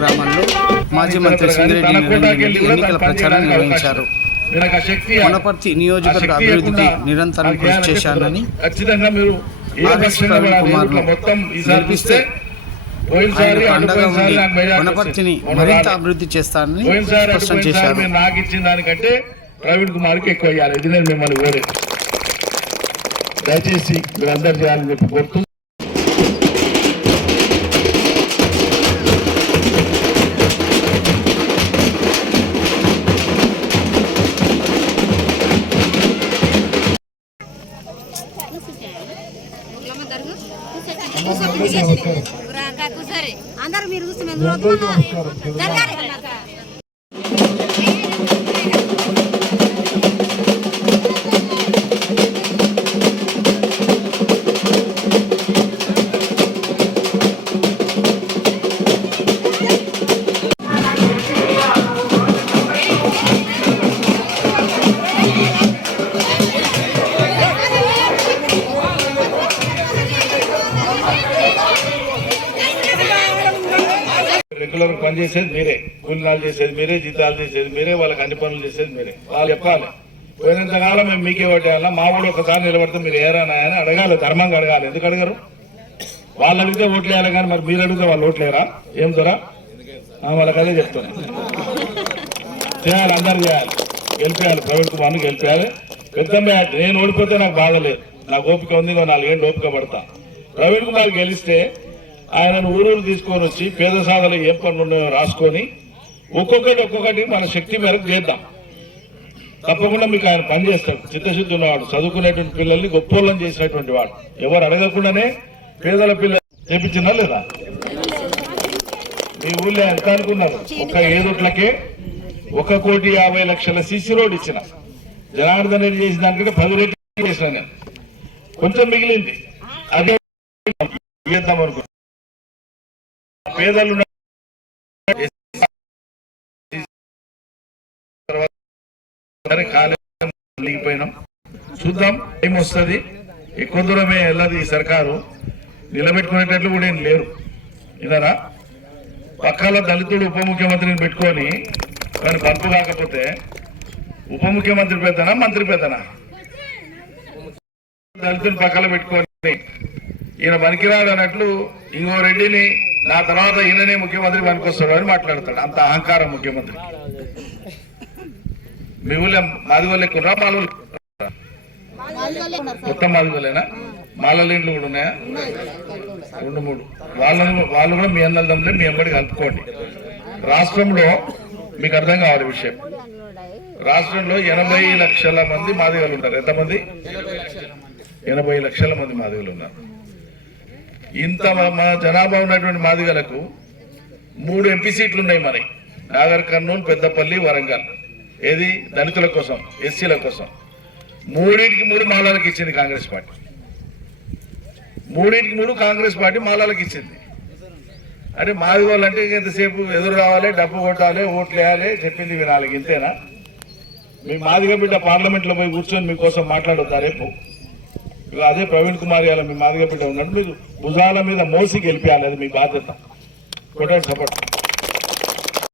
గ్రామాల్లో మాజీ మంత్రి సింగిరెడ్డి ఎన్నికల ప్రచారం నిర్వహించారు. వనపర్తి నియోజకవర్గ అభివృద్ధికి నిరంతరం కృషి చేశానని, ఆర్ఎస్ ప్రవీణ్ కుమార్ గెలిపిస్తే ఆయన అండగా ఉండి వనపర్తిని మరింత అభివృద్ధి చేస్తానని స్పష్టం చేశారు. నాకు ఇచ్చిన దానికంటే ప్రవీణ్ కుమార్కి ఎక్కువ ఇవ్వాలి. ఇది నేను మిమ్మల్ని కోరేది. దయచేసి మీరు అందరు చేయాలని చెప్పి కోరుతూ అందరూ మీరు రెగ్యులర్ పని చేసేది మీరే, కూలీనాలు చేసేది మీరే, జీతాలు చేసేది మీరే, వాళ్ళకి అన్ని పనులు చేసేది మీరే. వాళ్ళు చెప్పాలి పోయినంతకాలం మేము మీకే ఓటేయాలా, మా ఊళ్ళో ఒకసారి నిలబడితే మీరు ఏరానాయని అడగాలి, ధర్మంగా అడగాలి. ఎందుకు అడగరు? వాళ్ళు అడిగితే ఓట్లు వేయాలి కానీ మరి మీరు అడిగితే వాళ్ళు ఓట్లేరా? ఏం దొరా? వాళ్ళకి అదే చెప్తాను. చేయాలి, అందరు చేయాలి, గెలిపేయాలి, ప్రవీణ్ కుమార్ని గెలిపేయాలి. పెద్దమ్మ నేను ఓడిపోతే నాకు బాధలేదు, నాకు ఓపిక ఉంది, 4 ఏళ్ళు ఓపిక పడతా. ప్రవీణ్ కుమార్ గెలిస్తే ఆయనను ఊరూరు తీసుకొని వచ్చి పేద సాధనలు ఏం పనులు ఉన్నాయో రాసుకొని ఒక్కొక్కటి మన శక్తి మేరకు చేద్దాం. తప్పకుండా మీకు ఆయన పనిచేస్తాడు. చిత్తశుద్ధి ఉన్నవాడు, చదువుకునేటువంటి పిల్లల్ని గొప్పోళ్ళని చేసినటువంటి వాడు. ఎవరు అడగకుండానే పేదల పిల్లలు చేపించినా లేదా? మీ ఊళ్ళో ఎంత అనుకున్నారు? 1 ఏదోట్లకే 1,50,00,000 సీసీ రోడ్ ఇచ్చిన. జనార్దన్ రెడ్డి చేసిన దానికంటే 10 రెట్లు చేసిన నేను. కొంచెం మిగిలింది, అదే చేద్దాం అనుకున్నాను. పేదలు కాలేకపోయినాం, చూద్దాం ఏం వస్తుంది. ఎక్కువ దూరమే వెళ్ళదు ఈ సర్కారు, నిలబెట్టుకునేటట్లు కూడా ఏం లేరు. ఇదరా పక్కల దళితుడు ఉప ముఖ్యమంత్రిని పెట్టుకొని కానీ పంపు కాకపోతే ఉప ముఖ్యమంత్రి పెద్దనా మంత్రి పెద్దనా? దళితుని పక్కన పెట్టుకొని ఈయన పనికిరాడు అన్నట్లు ఇంకో రెడ్డిని నా తర్వాత ఈయననే ముఖ్యమంత్రి పనికొస్తాడు అని మాట్లాడతాడు. అంత అహంకారం ముఖ్యమంత్రి. మీ ఊళ్ళో మాదిగోళ్ళు ఎక్కువ మాలలు మొత్తం మాదిగోలేనా? మాలల ఇండ్లు కూడా ఉన్నాయా? 2, 3. వాళ్ళు కూడా మీ అన్నదమ్ములే, మీ అమ్మడి కలుపుకోండి. రాష్ట్రంలో మీకు అర్థం కావాలి విషయం, రాష్ట్రంలో 80 లక్షల మంది మాదిగలు ఉన్నారు. ఎంతమంది? 80 లక్షల మంది మాదిగలు ఉన్నారు. ఇంత జనాభా ఉన్నటువంటి మాదిగలకు 3 ఎంపీ సీట్లు ఉన్నాయి మరి. నాగర్ కర్నూలు, పెద్దపల్లి, వరంగల్. ఏది? దళితుల కోసం, ఎస్సీల కోసం. 3 మాలలకు ఇచ్చింది కాంగ్రెస్ పార్టీ. 3 కాంగ్రెస్ పార్టీ మాలలకు ఇచ్చింది. అంటే మాదిగోళ్ళు అంటే ఎంతసేపు ఎదురు రావాలి, డబ్బు కొట్టాలి, ఓట్లు వేయాలి, చెప్పింది వినాలి, ఇంతేనా? మీ మాదిగ బిడ్డ పార్లమెంట్లో పోయి కూర్చొని మీకోసం మాట్లాడొద్దా రేపు? అదే ప్రవీణ్ కుమార్ యాదవ్ మీ మాదిగ బిడ్డ ఉన్నాడు, మీరు భుజాల మీద మోసి గెలిపేయాలి. అది మీ బాధ్యత. కొట్టండి సపోర్ట్.